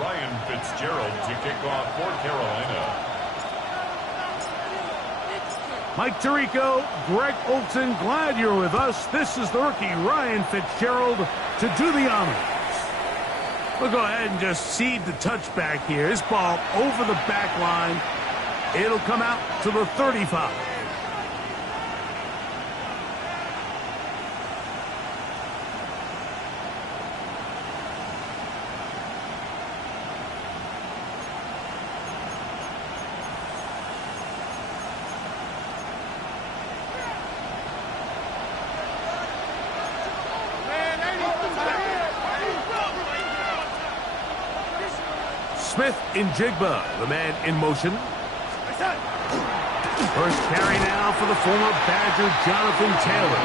Ryan Fitzgerald to kick off for Carolina. Mike Tirico, Greg Olson, glad you're with us. This is the rookie Ryan Fitzgerald to do the honors. We'll go ahead and just seed the touchback here. This ball over the back line. It'll come out to the 35. Smith in Jigba, the man in motion. First carry now for the former Badger, Jonathan Taylor.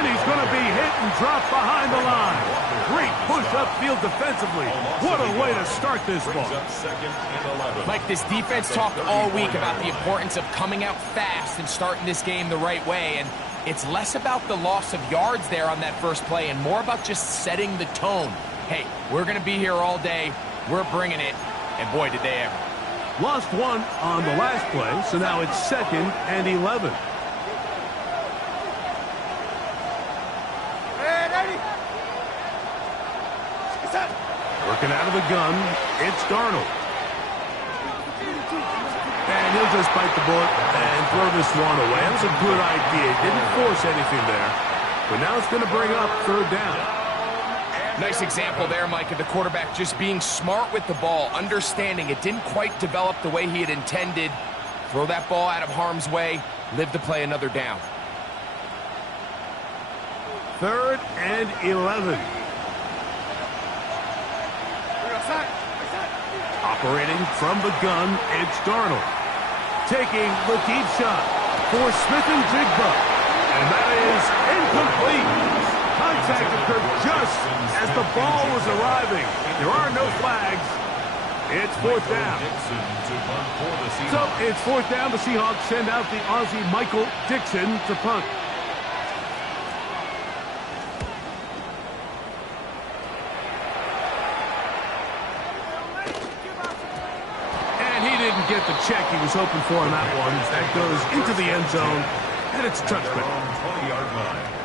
And he's going to be hit and dropped behind the line. Great push upfield defensively. What a way to start this ball. Mike, this defense talked all week about the importance of coming out fast and starting this game the right way. And it's less about the loss of yards there on that first play and more about just setting the tone. Hey, we're going to be here all day. We're bringing it. And boy, did they ever. Lost one on the last play, so now it's 2nd and 11. Working out of the gun, it's Darnold. And he'll just bite the bullet and throw this one away. That was a good idea. Didn't force anything there. But now it's going to bring up 3rd down. Nice example there, Mike, of the quarterback just being smart with the ball, understanding it didn't quite develop the way he had intended. Throw that ball out of harm's way, live to play another down. 3rd and 11. Operating from the gun, it's Darnold. Taking the deep shot for Smith and Jigba. And that is incomplete. Contact occurred just as the ball was arriving. There are no flags. It's 4th down. So it's 4th down. The Seahawks send out the Aussie Michael Dixon to punt. And he didn't get the check he was hoping for on that one. That goes into the end zone, and it's a touchback. 20-yard line.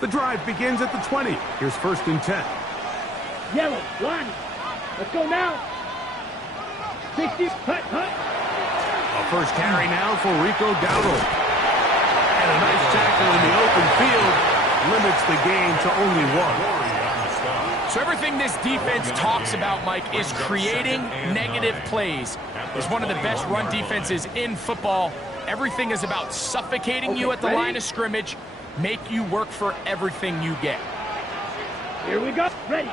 The drive begins at the 20. Here's 1st and 10. Yellow, one. Let's go now. 60, hut. A first carry now for Rico Dowdle. And a nice tackle in the open field limits the game to only 1. So everything this defense talks about, Mike, is creating negative plays. It's one of the best run defenses in football. Everything is about suffocating you at the line of scrimmage, make you work for everything you get. Here we go. Ready.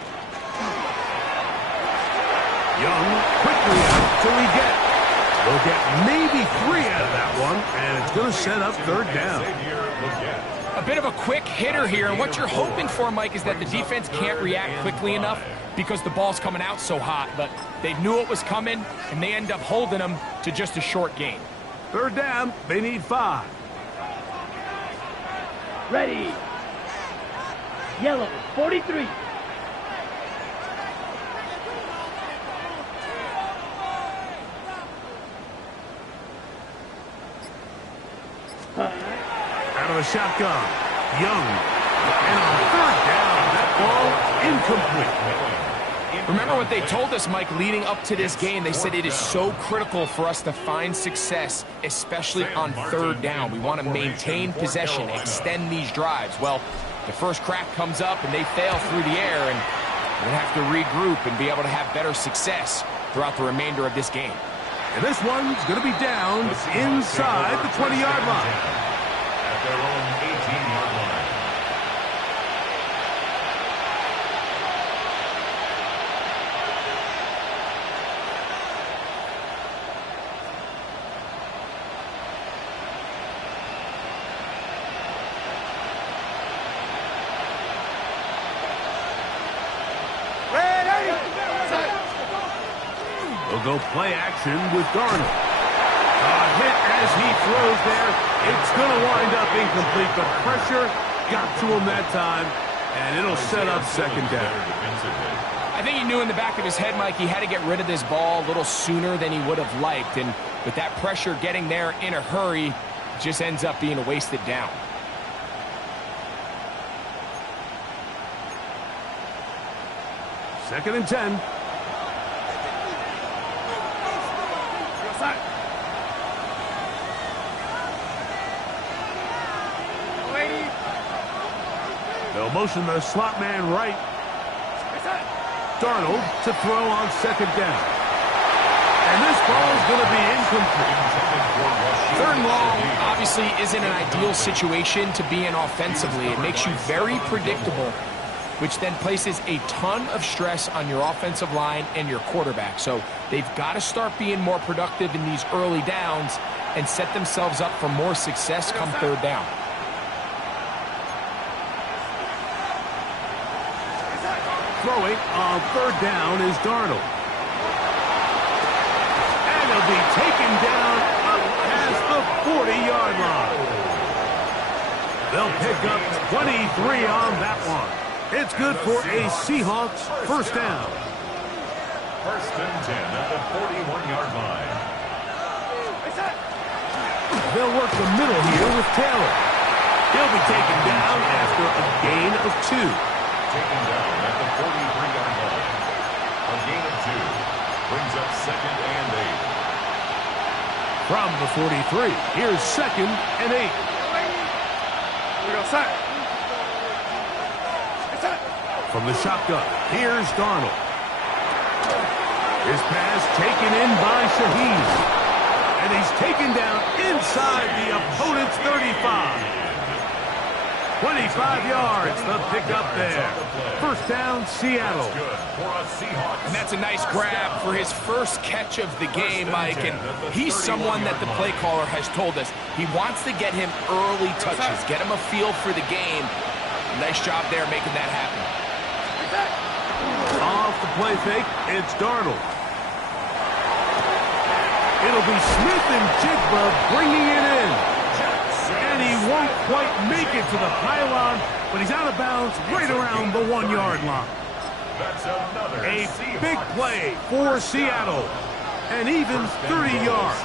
Young quickly out till he gets. They'll get maybe 3 out of that one, and it's going to set up 3rd down. A bit of a quick hitter here, and what you're hoping for, Mike, is that the defense can't react quickly enough because the ball's coming out so hot, but they knew it was coming, and they end up holding them to just a short gain. 3rd down, they need 5. Ready. Yellow, 43. Out of the shotgun, Young. And on 3rd down, that ball incomplete. Remember what they told us, Mike, leading up to this game. They said it is so critical for us to find success, especially on 3rd down. We want to maintain possession, extend these drives. Well, the first crack comes up and they fail through the air, and we're going to have to regroup and be able to have better success throughout the remainder of this game. And this one's going to be down inside the 20-yard line. At their own 18-yard line. They'll play action with Darnold. Hit as he throws there. It's going to wind up incomplete. The pressure got to him that time, and it'll set up second down. I think he knew in the back of his head, Mike, he had to get rid of this ball a little sooner than he would have liked. And with that pressure getting there in a hurry, it just ends up being a wasted down. Second and 10. They'll motion the slot man right. Darnold to throw on second down. And this ball is going to be incomplete. Third and long obviously isn't an ideal situation to be in offensively. It makes you very predictable, which then places a ton of stress on your offensive line and your quarterback. So they've got to start being more productive in these early downs and set themselves up for more success come third down. Throwing on third down is Darnold. And he'll be taken down past the 40-yard line. They'll pick up 23 on that one. It's good for a Seahawks first down. First and 10 at the 41-yard line. They'll work the middle here with Taylor. He'll be taken down after a gain of 2. Taken down at the 43-yard line. A gain of 2 brings up second and 8. From the 43, here's second and 8. From the shotgun, here's Darnold. His pass taken in by Shaheed. And he's taken down inside the opponent's 35. 25 yards, the pickup there. First down, Seattle. And that's a nice grab for his first catch of the game, Mike. And he's someone that the play caller has told us he wants to get him early touches, get him a feel for the game. Nice job there making that happen. Off the play fake, it's Darnold. It'll be Smith and Jigba bringing it in. And he won't quite make it to the pylon, but he's out of bounds right around the 1-yard line. A big play for Seattle. And even 30 yards.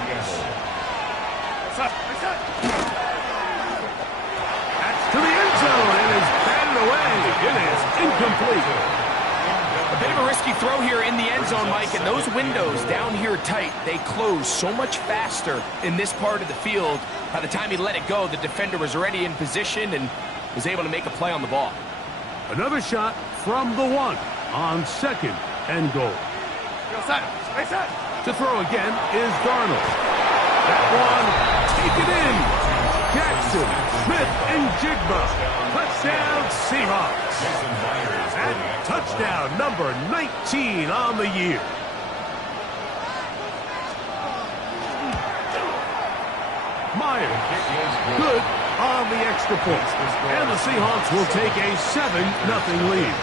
That's to the end zone and is batted away. It is incomplete. A bit of a risky throw here in the end zone, Mike, and those windows down here tight, they close so much faster in this part of the field. By the time he let it go, the defender was already in position and was able to make a play on the ball. Another shot from the 1 on second and goal. To throw again is Darnold. That one, taken in. Jackson, Smith, and Jigba. Touchdown, Seahawks. And touchdown number 19 on the year. Myers, good on the extra point. And the Seahawks will take a 7-0 lead.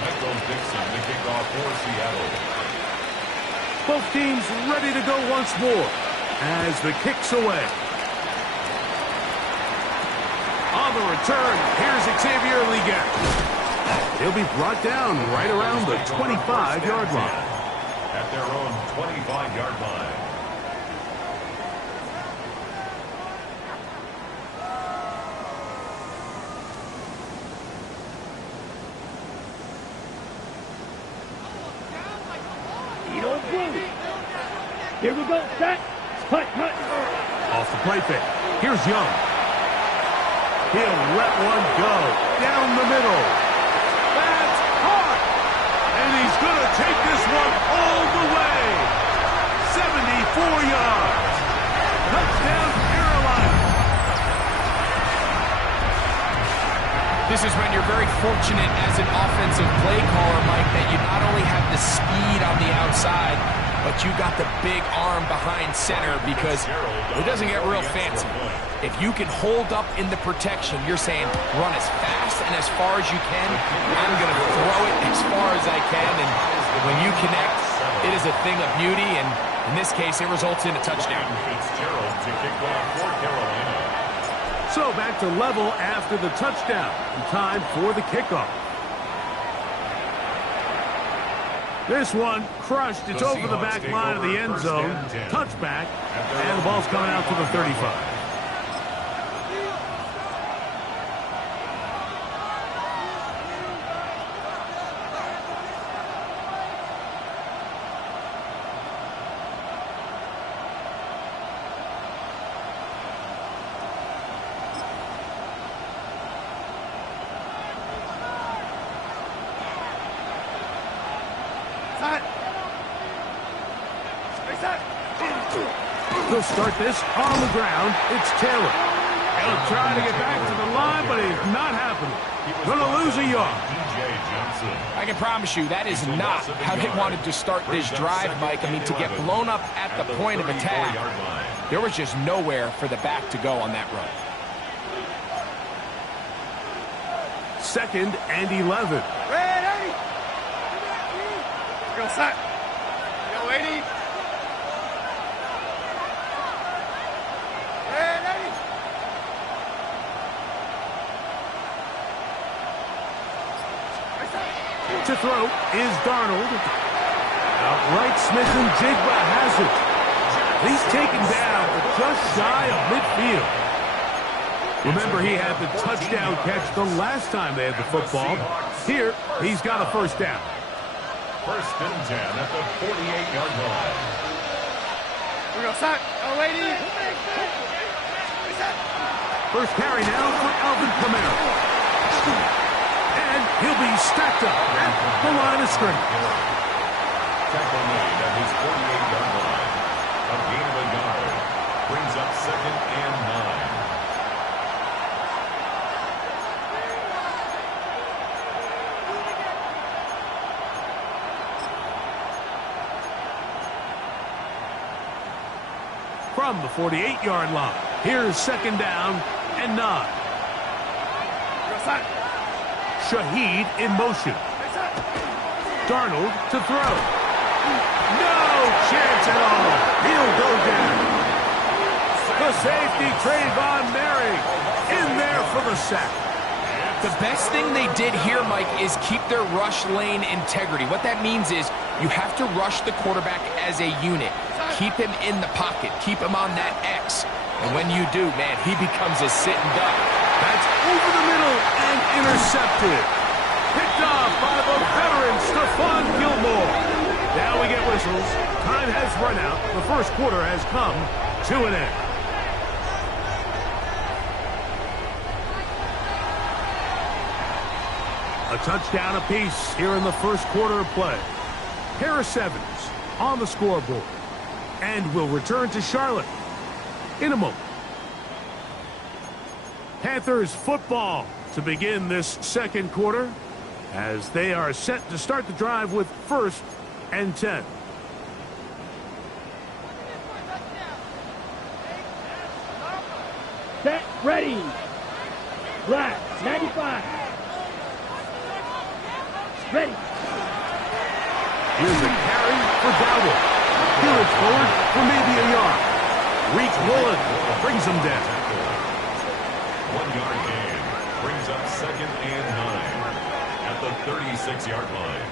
Michael Dixon to kick off for Seattle. Both teams ready to go once more as the kick's away. On the return, here's Xavier Legette. He'll be brought down right around the 25-yard line. At their own 25-yard line. Here we go, set, cut. Off the play fake. Here's Young. He'll let one go down the middle. That's hot. And he's going to take this one all the way. 74 yards. Touchdown, Carolina. This is when you're very fortunate as an offensive play caller, Mike, that you not only have the speed on the outside, but you got the big arm behind center because it doesn't get real fancy. If you can hold up in the protection, you're saying run as fast and as far as you can. I'm going to throw it as far as I can, and when you connect, It is a thing of beauty, and in this case, it results in a touchdown. Fitzgerald to kick off for Carolina. So back to level after the touchdown. Time for the kickoff. This one crushed. It's over the back line of the end zone. Touchback. And the ball's coming out to the 35. He'll start this on the ground. It's Taylor. He'll try to get back to the line, but it's not happening. Going to lose a yard. I can promise you that is not how they wanted to start this drive, Mike. I mean, to get blown up at the point of attack, there was just nowhere for the back to go on that run. 2nd and 11. Ready? Go set. Go 80. Ready? To throw is Darnold. Outright Smith and Jigba has it. He's taken down just shy of midfield. Remember, he had the touchdown catch the last time they had the football. Here, he's got a first down. 1st and 10 at the 48-yard line. We're going to set. Go 80. First carry now for Alvin Kamara. And he'll be stacked up at the line of scrimmage. Tackle made at his 48-yard line. A gain of a yard. Brings up 2nd and 9. From the 48-yard line, here's 2nd down and 9. Shaheed in motion. Darnold to throw. No chance at all. He'll go down. The safety, Trayvon Merry, in there for the sack. The best thing they did here, Mike, is keep their rush lane integrity. What that means is you have to rush the quarterback as a unit. Keep him in the pocket. Keep him on that X. And when you do, man, he becomes a sitting duck. That's over the middle and intercepted. Picked off by the veteran Stephon Gilmore. Now we get whistles. Time has run out. The first quarter has come to an end. A touchdown apiece here in the first quarter of play. Harris Evans on the scoreboard. And will return to Charlotte in a moment. Panthers football to begin this second quarter as they are set to start the drive with 1st and 10. Set, ready. Black, 95. Ready. Here's a carry for Dowdle. Here it's forward for maybe a yard. Reach Woolen brings him down. 1-yard gain. Brings up 2nd and 9 at the 36-yard line.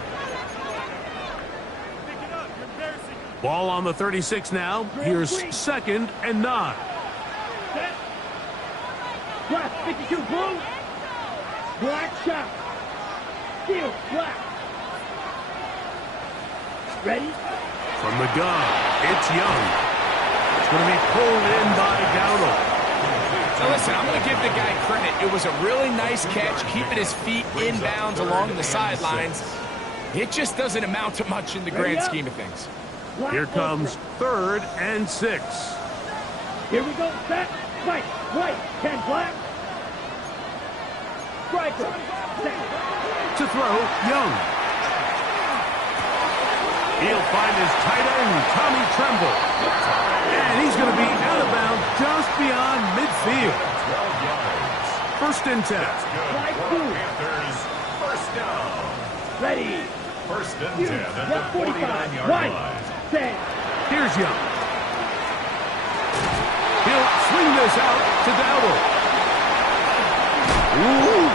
Ball on the 36 now. Here's 2nd and 9. Set. Black, 52 blue. Black shot. Field, black. Ready? From the gun, it's Young. It's going to be pulled in by Dowdle. Now listen, I'm going to give the guy credit. It was a really nice catch, keeping his feet in bounds along the sidelines. It just doesn't amount to much in the grand scheme of things. Here comes 3rd and 6. Here we go. Set. White. White. 10 black. Striker. Set. To throw, Young. He'll find his tight end, Tommy Tremble. And he's going to be out of bounds just beyond midfield. 12 yards. 1st and 10. That's good. Black For blue. Panthers, 1st down. Ready. First and 10 at the 49-yard Right. line. Set. Here's Young. He'll swing this out to Dowdle. Ooh.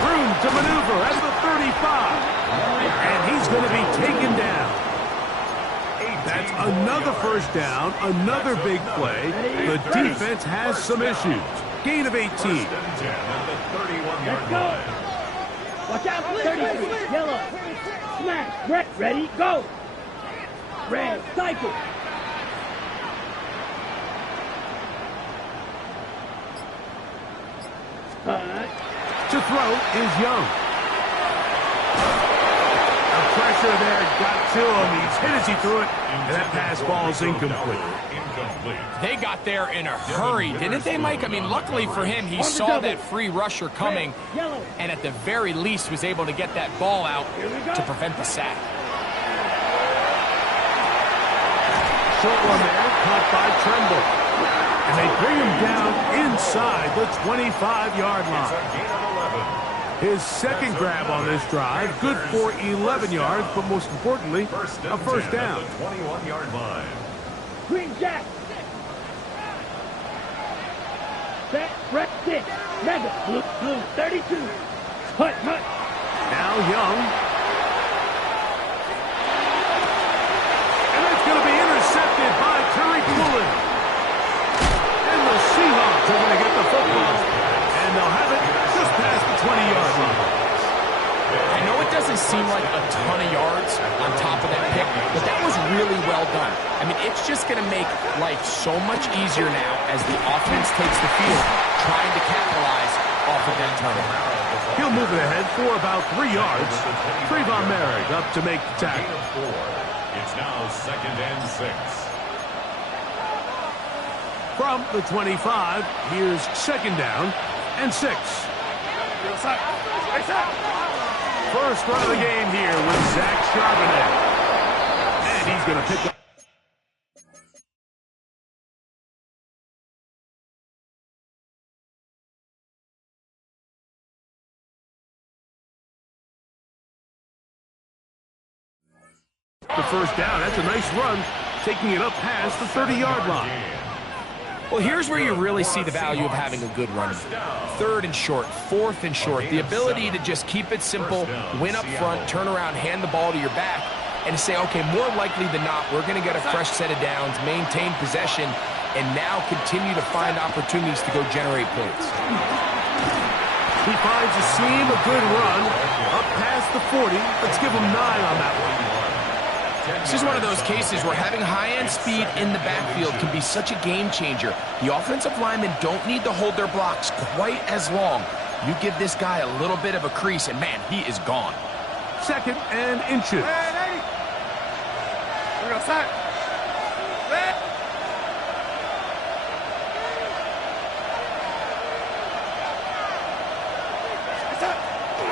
Room to maneuver at the 35. And he's going to be taken down. That's another first down, another big play. The defense has some issues. Gain of 18. First and 10 at the 31-yard Let's go. line. Watch out. 33. Yellow. Smash. Red. Ready. Go. Red. Cycle. To throw is Young. The pressure there got to him. He's hit as he threw it, and that pass ball's incomplete. They got there in a hurry, didn't they, Mike? I mean, luckily for him, he saw that free rusher coming, and at the very least was able to get that ball out to prevent the sack. Short one there, caught by Tremble. And they bring him down inside the 25-yard line. His second grab on this drive, good for 11 yards, but most importantly, a first down. 21-yard line. Green Jack. Set. Red. 6. Mega. Blue. 32. Hut. Now Young. And that's going to be intercepted by Terry Pullen. And the Seahawks are going to get the football, and they'll have it just past the 20-yard line. I know it doesn't seem like a ton of yards on top of that pick, but that was really well done. I mean, it's just going to make life so much easier now as the offense takes the field, trying to capitalize off of that turnover. He'll move it ahead for about 3 yards. Trayvon Merrick up to make the tackle. Gain of 4. It's now second and 6. From the 25, here's second down and 6. First run of the game here with Zach Charbonnet. And he's going to pick up. The first down. That's a nice run, taking it up past the 30-yard line. Well, here's where you really see the value of having a good running back. Third and short, fourth and short. The ability to just keep it simple, win up front, turn around, hand the ball to your back, and say, okay, more likely than not, we're going to get a fresh set of downs, maintain possession, and now continue to find opportunities to go generate points. He finds a seam, a good run, up past the 40. Let's give him 9 on that one. This is one of those cases where having high-end speed in the backfield can be such a game changer. The offensive linemen don't need to hold their blocks quite as long. You give this guy a little bit of a crease, and man, he is gone. Second and inches. We're going to set.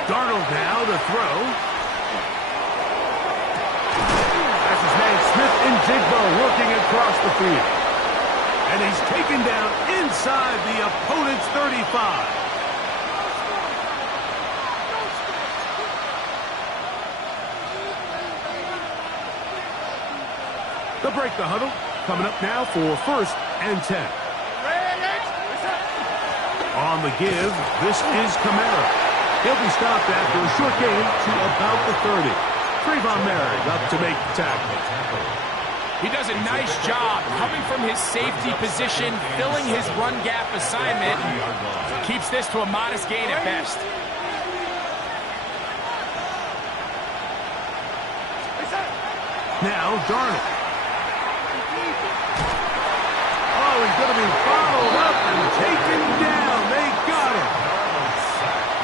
Darnold now to throw. Smith and Jigbo working across the field. And he's taken down inside the opponent's 35. They'll break the huddle. Coming up now for first and 10. On the give, this is Kamara. He'll be stopped after a short gain to about the 30. Trayvon Merrick up to make the tackle. He does a nice job coming from his safety position, filling his run gap assignment. Keeps this to a modest gain at best. Now Darnold. Oh, he's going to be followed up and taken down. They got him.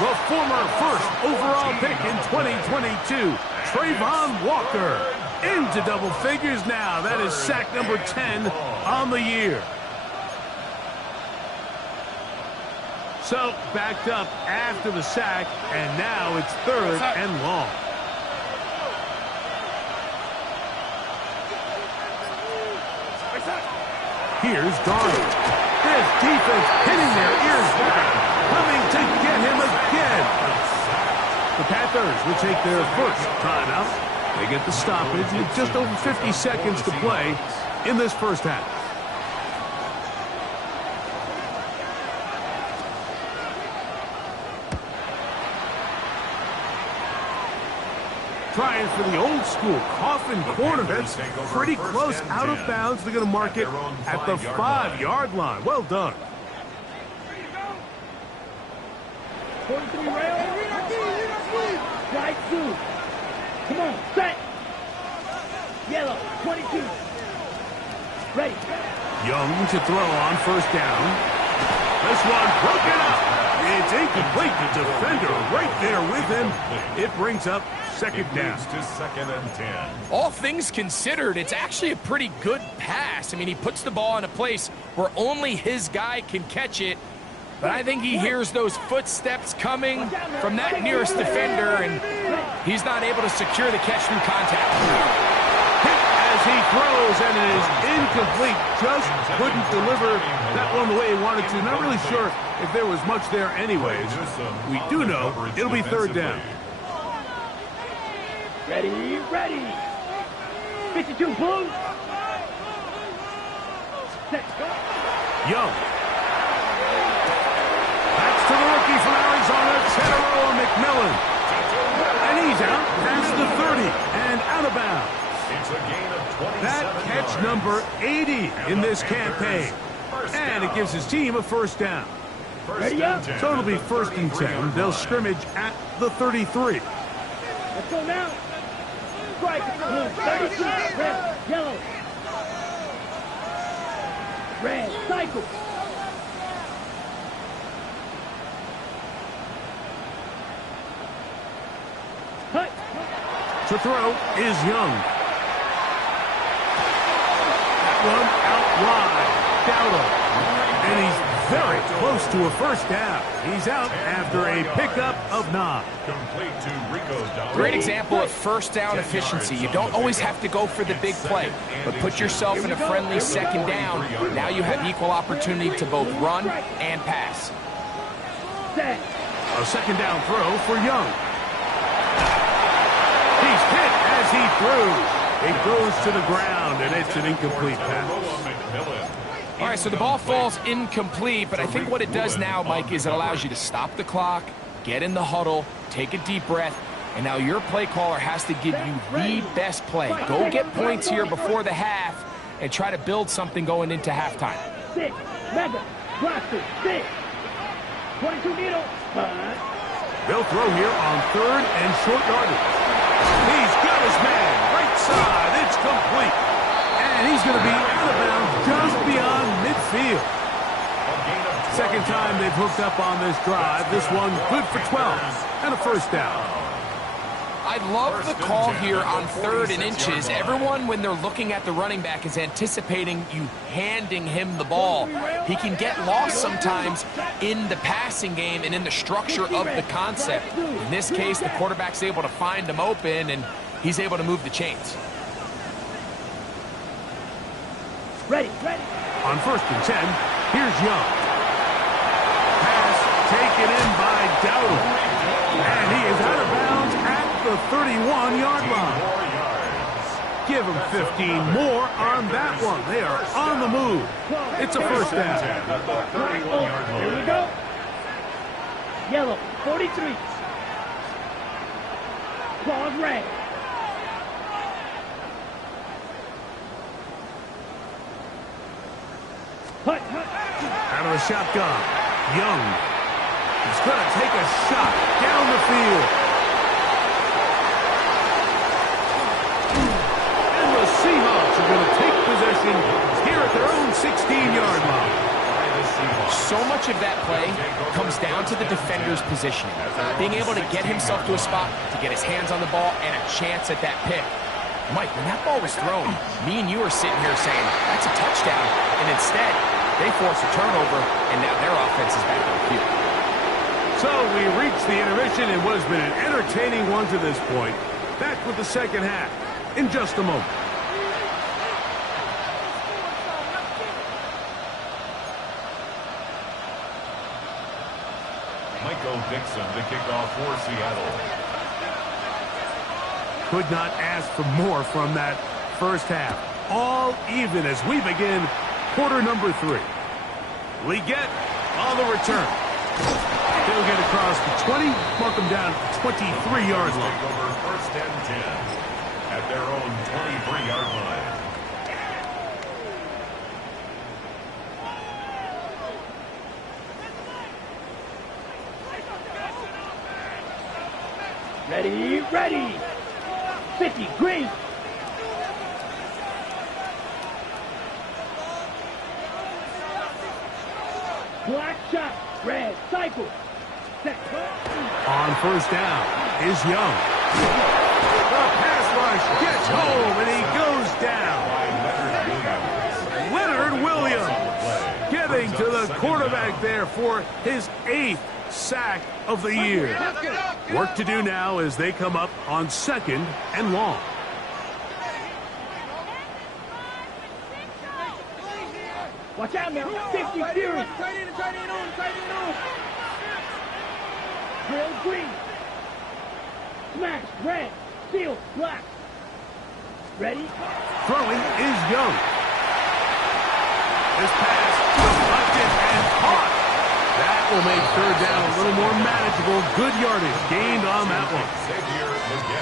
The former first overall pick in 2022, Trayvon Walker, into double figures now. That is sack number 10 on the year. So backed up after the sack, and now it's third and long. Here's Darnold. This defense hitting their ears back, coming to get him again. The Patriots Panthers will take their first timeout. They get the stoppage with just over 50 seconds to play in this first half. Trying for the old school coffin corner. That's pretty close out of bounds. They're going to mark it at the 5-yard line. Well done. 43 rail. Right through. Come on, set. Yellow, 22. Ready. Young to throw on first down. This one broken up. It's incomplete. The defender right there with him. It brings up second down. To second and 10. All things considered, it's actually a pretty good pass. I mean, he puts the ball in a place where only his guy can catch it. But I think he hears those footsteps coming from that nearest defender, and he's not able to secure the catch through contact. Hit as he throws, and it is incomplete. Just couldn't deliver that one the way he wanted to. Not really sure if there was much there anyways. We do know it'll be third down. Ready, ready. 52, blue. Set, go. Young. That's to the rookie from Arizona, Chetero McMillan. And he's out past the 30 and out of bounds. It's a gain of 27 That catch yards. number 80 in this campaign. And it gives his team a first down. Ready up. So it'll be first and 10. They'll scrimmage at the 33. Let's go now. Strike, blue, 32, red, yellow. Red, cycle. Hut. To throw is Young. That one out wide. Dowdle. And he's very close to a first down. He's out after a pickup of 9. Complete to Rico Dowdle. Great example of first down efficiency. You don't always have to go for the big play, but put yourself in a friendly second down. Now you have equal opportunity to both run and pass. Set. A second down throw for Young. He's hit as he threw. It goes to the ground, and it's an incomplete pass. All right, so the ball falls incomplete, but I think what it does now, Mike, is it allows you to stop the clock, get in the huddle, take a deep breath, and now your play caller has to give you the best play. Go get points here before the half and try to build something going into halftime. 6, mega, blaster, 6. 22 needle. They'll throw here on third and short yardage. He's got his man. Right side. It's complete. And he's going to be out of bounds just beyond midfield. Second time they've hooked up on this drive. This one good for 12 and a first down. I love the call here on third and inches. Everyone, when they're looking at the running back, is anticipating you handing him the ball. He can get lost sometimes in the passing game and in the structure of the concept. In this case, the quarterback's able to find him open, and he's able to move the chains. Ready, ready. On first and 10, here's Young. Pass taken in by Dowdle. And he is out of bounds at the 31-yard line. Give him 15 more on that one. They are on the move. It's a first down. Here we go. Yellow, 43. Claws red. Hut, hut. Out of the shotgun. Young. He's going to take a shot down the field. And the Seahawks are going to take possession here at their own 16-yard line. So much of that play comes down to the defender's positioning. Being able to get himself to a spot, to get his hands on the ball, and a chance at that pick. Mike, when that ball was thrown, me and you are sitting here saying, that's a touchdown. And instead, they force a turnover, and now their offense is back on the field. So we reach the intermission in what has been an entertaining one to this point. Back with the second half in just a moment. Michael Dixon to kick off for Seattle. Could not ask for more from that first half. All even as we begin quarter number 3. Leggett on the return. They'll get across the 20, mark them down at the 23-yard line. Take over first and 10 at their own 23-yard line. Ready, ready. 50, green. Black shot, red, cycle. Set. On first down is Young. The pass rush gets home, and he goes down. Leonard Williams getting to the quarterback there for his 8th sack of the year. Work to do now as they come up on 2nd and long. Watch out now. 50 series. Tight end on. Drill green. Smash red. Seal black. Ready? Throwing is Young. This pass deflected and caught. That will make third down a little more manageable. Good yardage gained on that one.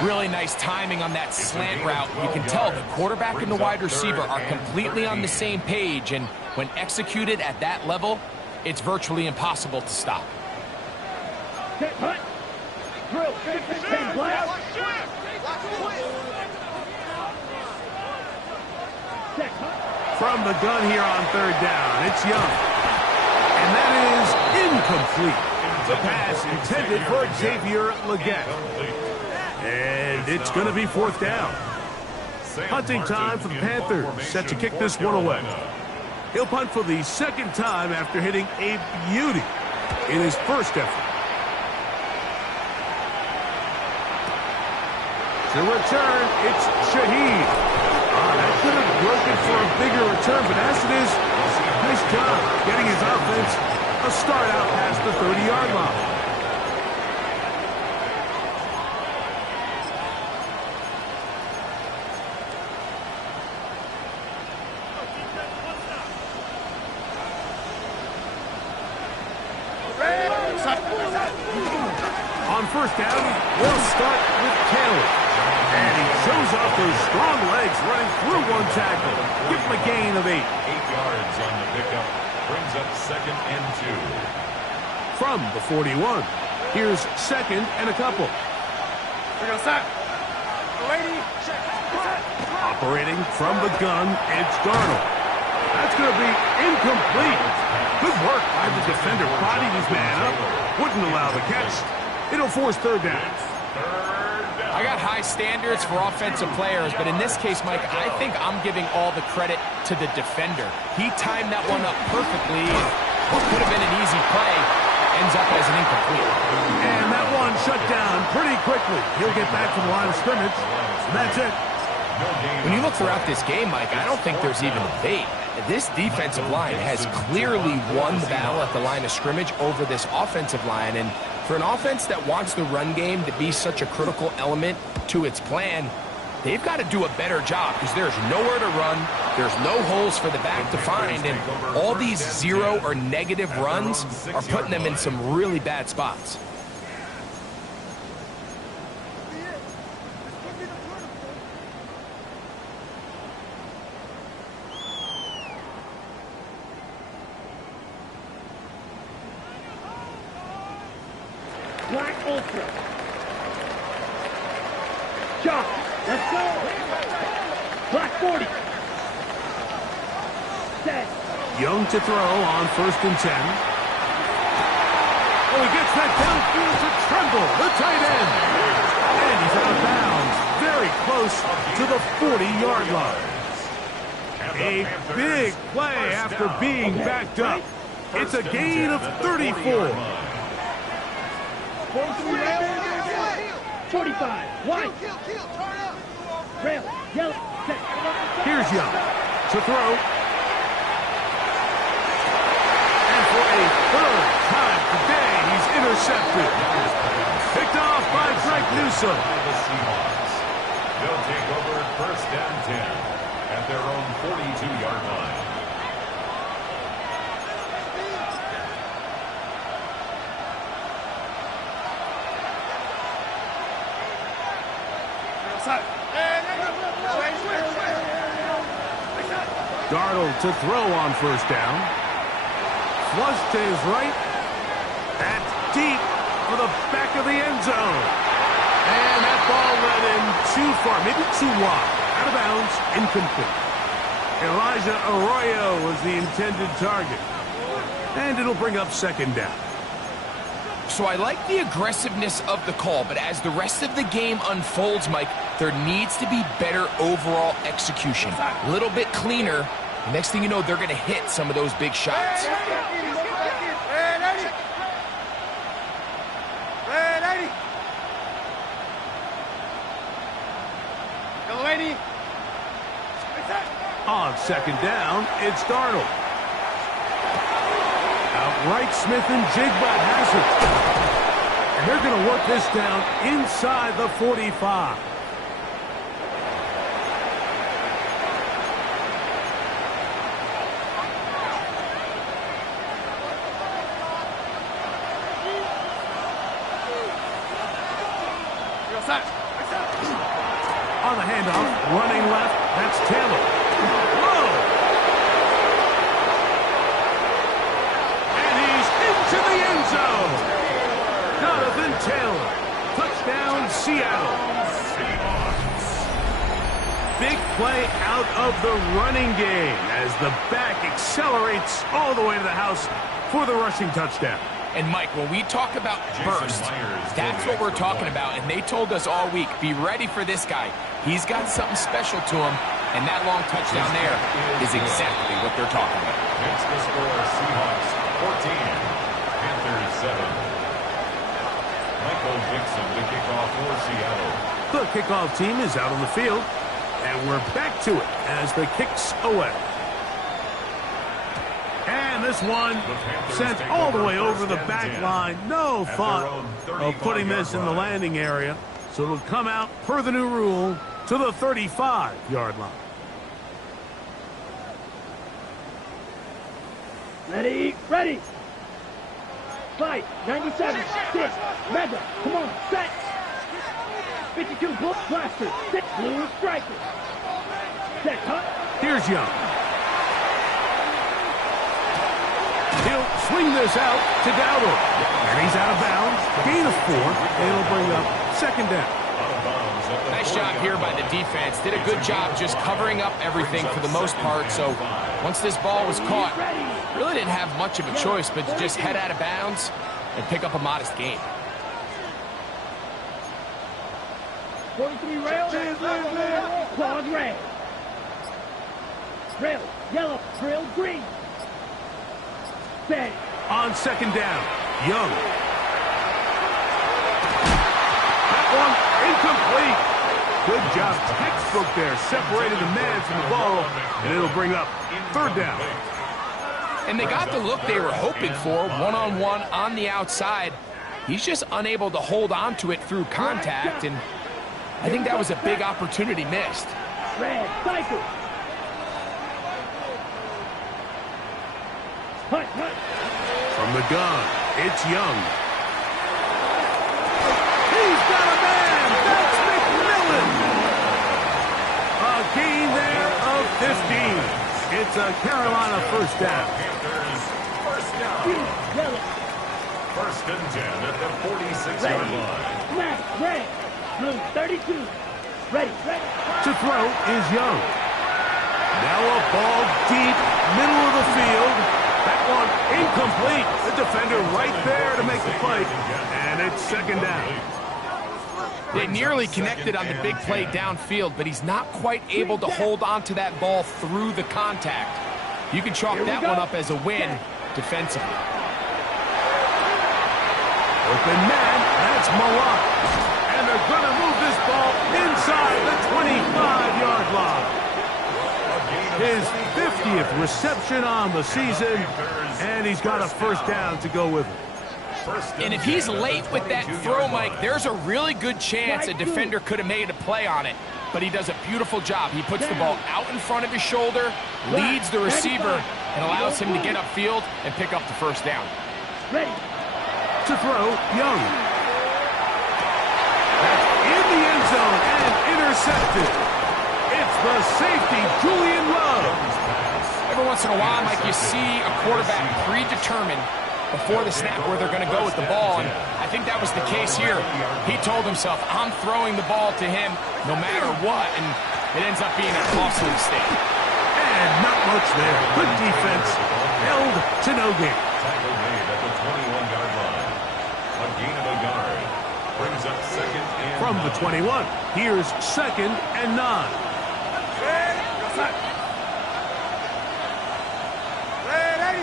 Really nice timing on that slant route. You can tell the quarterback and the wide receiver are completely on the same page, and when executed at that level, it's virtually impossible to stop. Set hut. Drill. 10 black. Set hut. From the gun here on third down, it's Young. And that is incomplete. The pass intended for Xavier Leggett. And it's going to be 4th down. Punting time for the Panthers, set to kick this one away. He'll punt for the 2nd time after hitting a beauty in his first effort. To return, it's Shaheed. That could have broken for a bigger return, but as it is, nice job getting his offense a start out past the 30-yard line. On first down, we'll start with Taylor. And he shows off those strong legs running through one tackle. Give him a gain of 8. 8 yards on the pickup. Brings up 2nd and 2. From the 41, here's 2nd and a couple. We're going to sack. Lady. Operating from the gun, it's Darnold. That's going to be incomplete. Good work by the defender, prodding his man up. Wouldn't allow the catch. It'll force third down. I got high standards for offensive players, but in this case, Mike, I think I'm giving all the credit to the defender. He timed that one up perfectly, and what could have been an easy play ends up as an incomplete. And that one shut down pretty quickly. He'll get back to the line of scrimmage. And that's it. When you look throughout this game, Mike, I don't think there's even a debate. This defensive line has clearly won the battle at the line of scrimmage over this offensive line, and for an offense that wants the run game to be such a critical element to its plan, they've got to do a better job because there's nowhere to run, there's no holes for the back to find, and all these 0 or negative runs are putting them in some really bad spots. Black Ultra. Chop. Let's go. Black 40. Set. Young to throw on 1st and 10. Oh, he gets that downfield to Tremble, the tight end. And he's out of bounds, very close to the 40-yard line. A big play after being backed up. It's a gain of 34. 45. White. Rail. Yellow. Set. Here's Young to throw. And for a 3rd time today, he's intercepted. Picked off by Greg Newsome. They'll take over first and 10 at their own 42-yard line. Darnold to throw on first down. Flush to his right. That's deep for the back of the end zone. And that ball led him too far, maybe too wide. Out of bounds, incomplete. Elijah Arroyo was the intended target. And it'll bring up second down. So I like the aggressiveness of the call, but as the rest of the game unfolds, Mike, there needs to be better overall execution. A little bit cleaner. Next thing you know, they're going to hit some of those big shots. On second down, it's Darnold. Outright Smith and Jigba has it. And they're going to work this down inside the 45. On the handoff, running left, that's Taylor. Whoa! And he's into the end zone. Jonathan Taylor. Touchdown, Seattle. Big play out of the running game as the back accelerates all the way to the house for the rushing touchdown. And, Mike, when we talk about burst, that's what we're talking about. And they told us all week, be ready for this guy. He's got something special to him. And that long touchdown there is exactly what they're talking about. Makes the score Seahawks 14, Panthers 7. Michael Dixon to kick off for Seattle. The kickoff team is out on the field. And we're back to it as the kick's away. And this one sent all the way over the back line. No thought of putting this in the landing area. So it'll come out, per the new rule, to the 35-yard line. Ready, ready. Fight, 97, 6, Mega, come on, set. 52, Book Blaster, 6, Blue Striker. Set, cut. Here's Young. He'll swing this out to Dowdle. And he's out of bounds. Gain of 4. And it'll bring up second down. Nice job here by the defense. Did a good job just covering up everything for the most part. So once this ball was caught, really didn't have much of a choice but to just head out of bounds and pick up a modest gain. 43 rail, claws red. Rail, yellow, drill green. Set. On second down, Young. That one incomplete. Good job, textbook there. Separated the man from the ball, and it'll bring up third down. And they got the look they were hoping for, one-on-one on the outside. He's just unable to hold on to it through contact, and I think that was a big opportunity missed. Red, cycle. Hut, hut. From the gun, it's Young. He's got a man. That's McMillan. A gain there of 15. It's a Carolina first down. Yellow. First and 10 at the 46-yard line. Black, red, blue, 32. Ready, ready. To throw is Young. Now a ball deep, middle of the field. That one incomplete. The defender right there to make the play. And it's second down. They nearly connected on the big play downfield, but he's not quite able to hold on to that ball through the contact. You can chalk that one up as a win defensively. Open man, that's Malak. And they're going to move this ball inside the 25-yard line. His 50th reception on the season, and he's got a first down to go with it. And if he's late with that throw, Mike, there's a really good chance a defender could have made a play on it. but he does a beautiful job. He puts the ball out in front of his shoulder, leads the receiver, and allows him to get upfield and pick up the first down. Ready. To throw, Young. That's in the end zone and intercepted. It's the safety, Julian Love. Every once in a while, Mike, you see a quarterback predetermined before the snap where they're going to go with the ball, and I think that was the case here. He told himself, I'm throwing the ball to him no matter what, and it ends up being a costly mistake. And not much there. Good defense. Held to no gain. Tackle made at the 21-yard line. A gain of a yard. Brings up second and From the 21, here's 2nd and 9. Ready.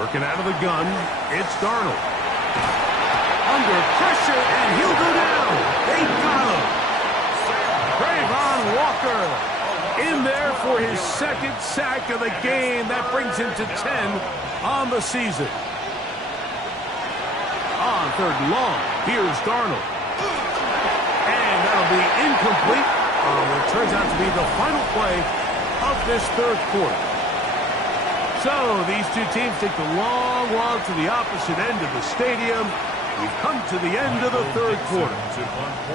Working out of the gun, it's Darnold. Under pressure, and he'll go down. They got him. Trayvon Walker in there for his 2nd sack of the game. That brings him to 10 on the season. On 3rd and long, here's Darnold. And that'll be incomplete on what turns out to be the final play of this 3rd quarter. So these two teams take the long walk to the opposite end of the stadium. We've come to the end of the 3rd quarter.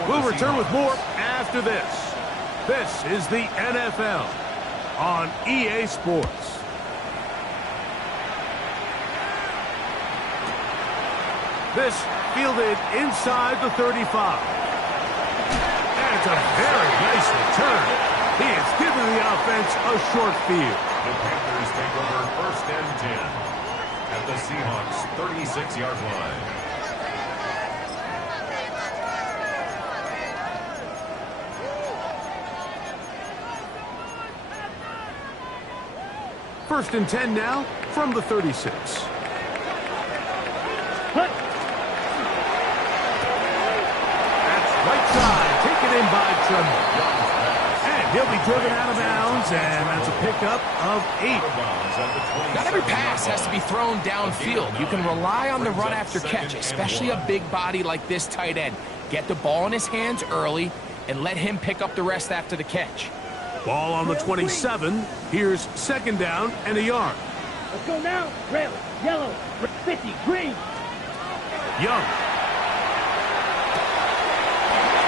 We'll return with more after this. This is the NFL on EA Sports. This fielded inside the 35. And it's a very nice return. He has given the offense a short field. The Panthers take over 1st and 10 at the Seahawks' 36-yard line. First and 10 now from the 36. Hut. That's right side, taken in by Tremble. And he'll be driven out of bounds, and that's a pickup of 8. Not every pass has to be thrown downfield. You can rely on the run after catch, especially a big body like this tight end. Get the ball in his hands early and let him pick up the rest after the catch. Ball on the 27. Here's 2nd down and a yard. Let's go now. Red, yellow, 50, green. Young.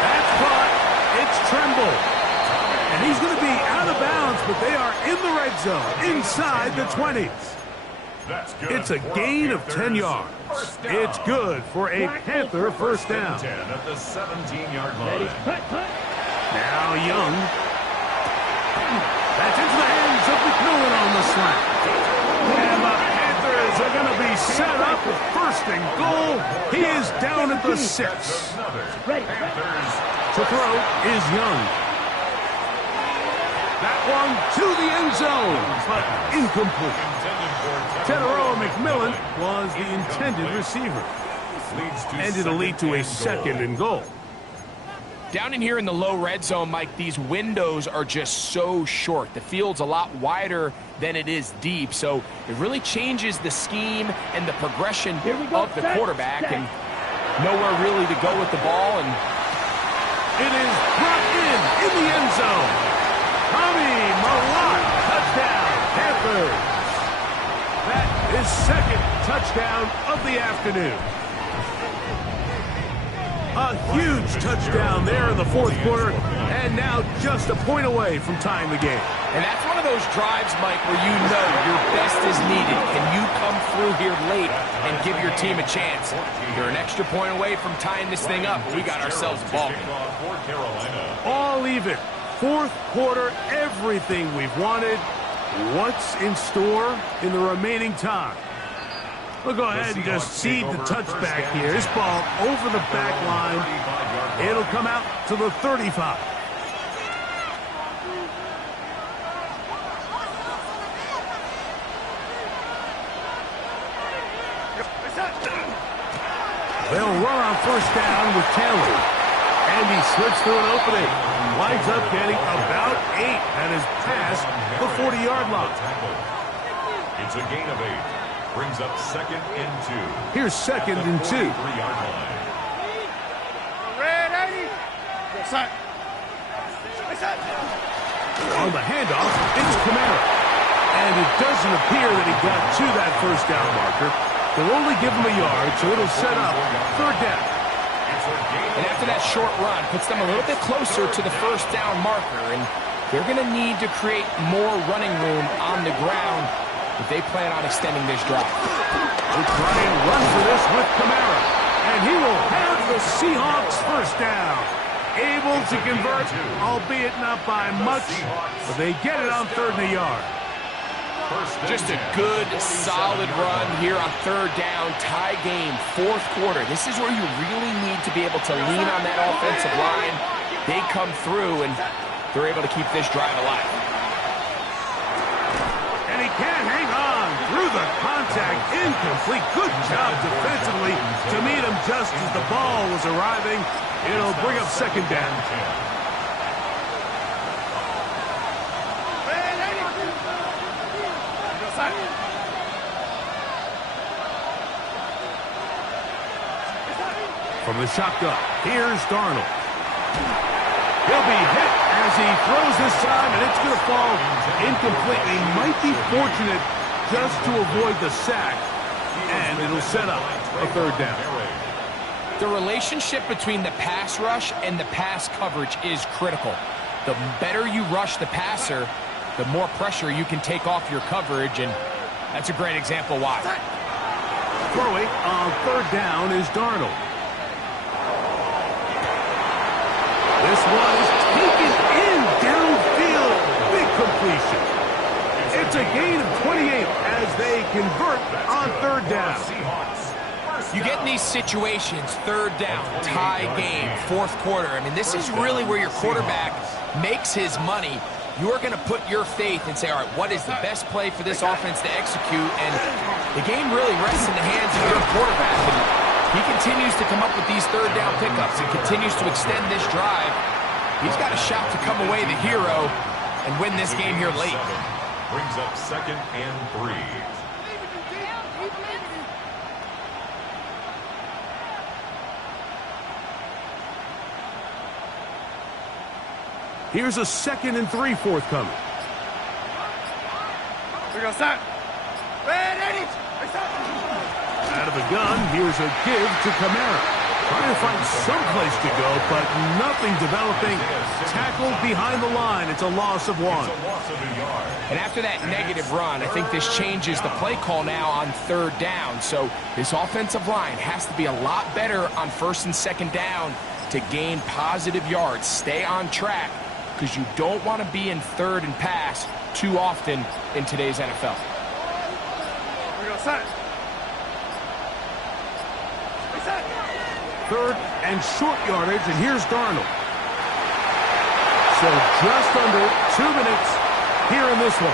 That's caught. It's Tremble. And he's going to be out of bounds, but they are in the red zone, inside the 20s. It's a gain of 10 yards. It's good for a Panther first down. 10 at the 17-yard Ready, line. cut. Now Young. That's into the hands of McMillan on the slant. And the Panthers are going to be set up with 1st and goal. He is down at the 6. Ready. To throw is Young. That one to the end zone, but incomplete. Tedero McMillan was the intended receiver. And it'll lead to a 2nd and goal. Down in here in the low red zone, Mike, these windows are just so short. The field's a lot wider than it is deep, so it really changes the scheme and the progression of the quarterback, and nowhere really to go with the ball. And it is brought in the end zone. Tommy Malott, touchdown, Panthers. That is 2nd touchdown of the afternoon. A huge touchdown there in the 4th quarter, and now just a point away from tying the game. And that's one of those drives, Mike, where you know your best is needed. Can you come through here late and give your team a chance? You're an extra point away from tying this thing up. We got ourselves a ball game. All even. 4th quarter, everything we've wanted. What's in store in the remaining time? We'll go ahead and just seed the touchback here. This ball over the back line. It'll come out to the 35. They'll run on 1st down with Taylor. And he slips through an opening. Winds up getting about 8 and is past the 40-yard line. It's a gain of 8. Brings up 2nd and 2. Here's 2nd and 2. 43-yard line. Red 80. Go side. On the handoff, it's Kamara. And it doesn't appear that he got to that first down marker. They'll only give him a yard, so it'll set up 3rd down. And after that short run, puts them a little bit closer to the first down marker. And they're going to need to create more running room on the ground if they plan on extending this drive. They'll try and run for this with Kamara. And he will have the Seahawks first down. Able to convert, albeit not by much, but they get it on 3rd and a yard. Just a good, solid run here on 3rd down, tie game, 4th quarter. This is where you really need to be able to lean on that offensive line. They come through, and they're able to keep this drive alive. And he can't hang on through the contact. Incomplete. Good job defensively to meet him just as the ball was arriving. It'll bring up 2nd down. From the shotgun, here's Darnold. He'll be hit as he throws this time, and it's going to fall incomplete. He might be fortunate just to avoid the sack, and it'll set up a 3rd down. The relationship between the pass rush and the pass coverage is critical. The better you rush the passer, the more pressure you can take off your coverage, and that's a great example why. Throwing on 3rd down is Darnold. This one is taken in downfield. Big completion. It's a gain of 28 as they convert on 3rd down. You get in these situations, 3rd down, tie game, 4th quarter. I mean, this is really where your quarterback makes his money. You're going to put your faith and say, all right, what is the best play for this offense to execute? And the game really rests in the hands of your quarterback. And he continues to come up with these 3rd down pickups and continues to extend this drive. He's got a shot to come away the hero and win this game here late. Brings up 2nd and 3. Here's a 2nd and 3 forthcoming. We go start. Red 80. Out of the gun, here's a give to Kamara. Trying to find some place to go, but nothing developing. Tackled behind the line. It's a loss of 1. And after that negative run, I think this changes the play call now on 3rd down. So this offensive line has to be a lot better on 1st and 2nd down to gain positive yards. Stay on track because you don't want to be in 3rd and pass too often in today's NFL. We go set. 3rd and short yardage, and here's Darnold. So just under 2 minutes here in this one.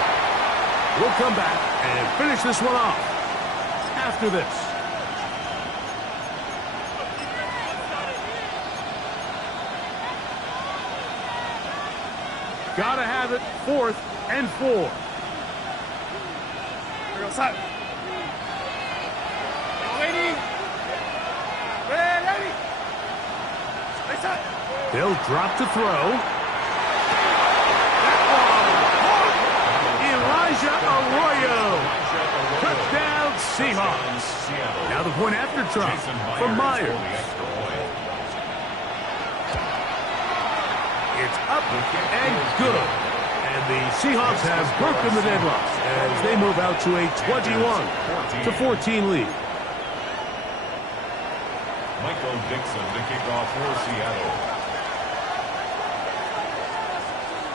We'll come back and finish this one off after this. Gotta have it, 4th and 4. We go set. Waiting. Red 80. They'll drop to throw. Elijah Arroyo. Touchdown, Seahawks. Now the point after try from Myers. It's up and good. And the Seahawks have broken the deadlock as they move out to a 21-14 lead. Michael Dixon to kick off for Seattle.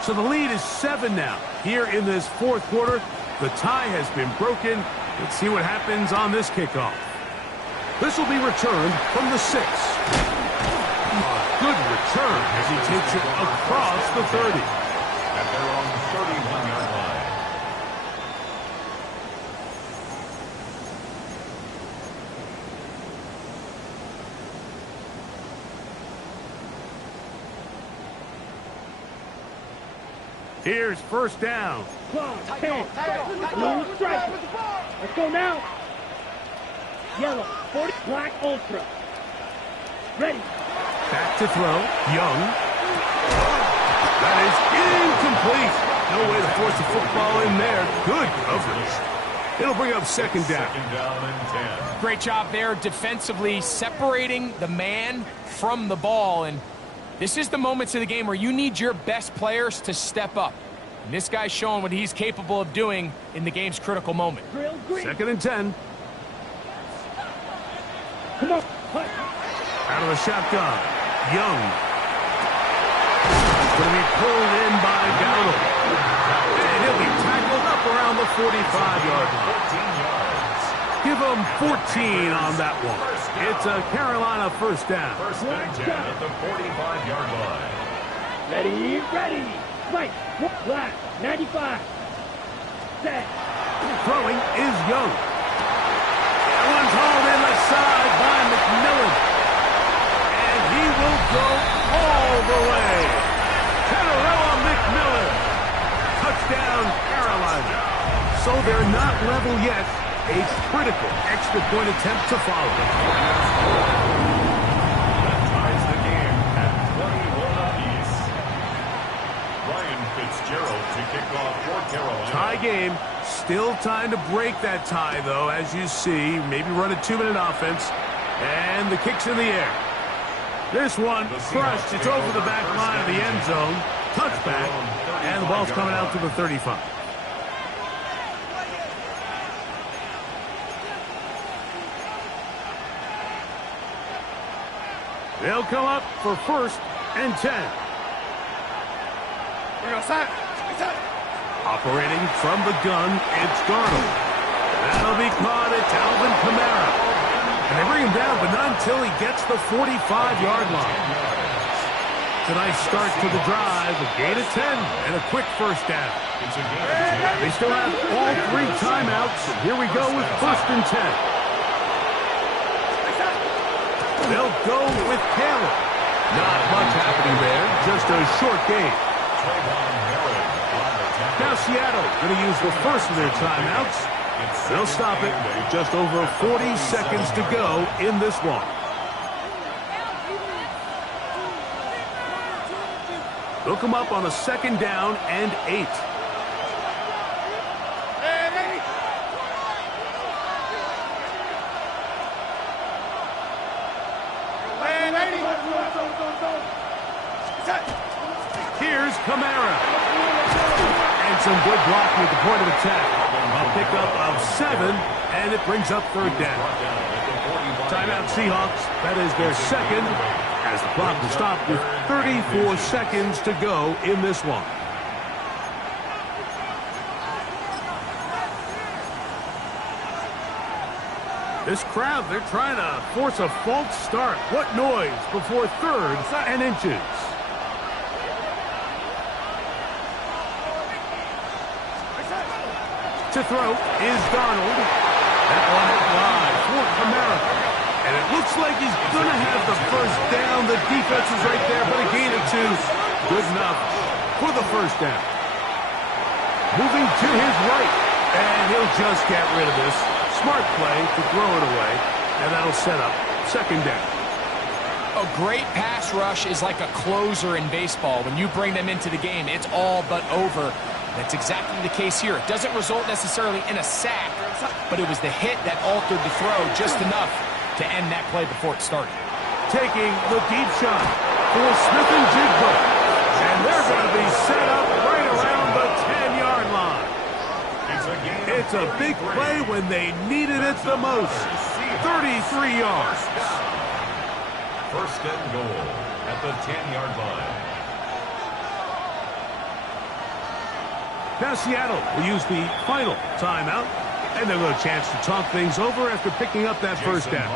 So the lead is 7 now. Here in this 4th quarter, the tie has been broken. Let's see what happens on this kickoff. This will be returned from the 6. A good return as he takes it across the 30. At their own 31-yard line. Here's first down. Long, 10. Long strike. Let's go now. Yellow. 40. Black Ultra. Ready. Back to throw. Young. That is incomplete. No way to force the football in there. Good coverage. It'll bring up second down. Second down and 10. Great job there defensively separating the man from the ball. And this is the moments of the game where you need your best players to step up. And this guy's showing what he's capable of doing in the game's critical moment. Second and 10. Come on. Out of the shotgun. Young. Going to be pulled in by Donald. And he'll be tackled up around the 45-yard line. 14 yards. Give him 14 on that one. It's a Carolina first down. First and 10 at the 45-yard line. Ready, ready. Right. Black. 95. Set. Throwing is Young. That one's hauled in the side by McMillan. And he will go all the way. Canarella McMillan. Touchdown, Carolina. So they're not level yet. A critical extra point attempt to follow. That ties the game at 21 apiece. Ryan Fitzgerald to kick off for Carolina. Tie game. Still time to break that tie, though, as you see. Maybe run a 2-minute offense. And the kick's in the air. This one crushed. It's over the back line of the end zone. Touchback. And the ball's coming out to the 35. They'll come up for first and 10. We're going to set. Operating from the gun, it's Darnold. That'll be caught. It's Alvin Kamara. And they bring him down, but not until he gets the 45-yard line. It's a nice start to the drive. A gain of 10 and a quick first down. They still have all 3 timeouts. And here we go with first and 10. They'll go with Caleb. Not much happening there. Just a short game. Now Seattle going to use the first of their timeouts. They'll stop it with just over 40 seconds to go in this one. They'll come up on a second down and 8. Here's Kamara. And some good blocking at the point of attack. A pickup of 7, and it brings up third down. Timeout Seahawks. That is their second, as the clock will stop with 34 seconds to go in this one. This crowd, they're trying to force a false start. What noise before third and inches. To throw is Darnold. That one is wide for Kamara. And it looks like he's going to have the first down. The defense is right there, but a gain of 2. Good enough for the first down. Moving to his right. And he'll just get rid of this. Smart play to throw it away. And that'll set up second down. A great pass rush is like a closer in baseball. When you bring them into the game, it's all but over. That's exactly the case here. It doesn't result necessarily in a sack, but it was the hit that altered the throw just enough to end that play before it started. Taking the deep shot for Smith and Jigba. And they're going to be set up right around the 10-yard line. It's a big play when they needed it the most. 33 yards. First and goal at the 10-yard line. Now Seattle will use the final timeout, and they'll have a chance to talk things over after picking up that first down.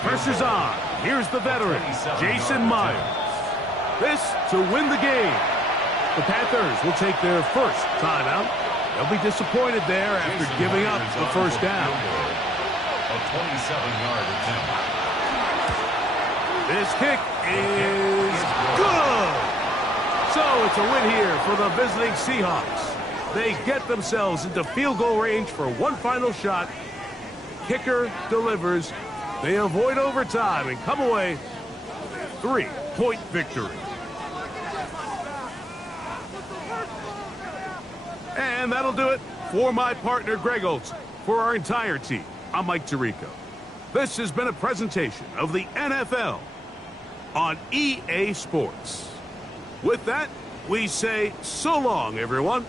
Pressure's on. Here's the veteran, Jason Myers. This to win the game. The Panthers will take their first timeout. They'll be disappointed there after giving up the first down. A 27-yard attempt. This kick is good. So it's a win here for the visiting Seahawks. They get themselves into field goal range for one final shot. kicker delivers. They avoid overtime and come away with a 3-point victory. And that'll do it for my partner, Greg Olson. For our entire team, I'm Mike Tirico. This has been a presentation of the NFL on EA Sports. With that, we say so long, everyone.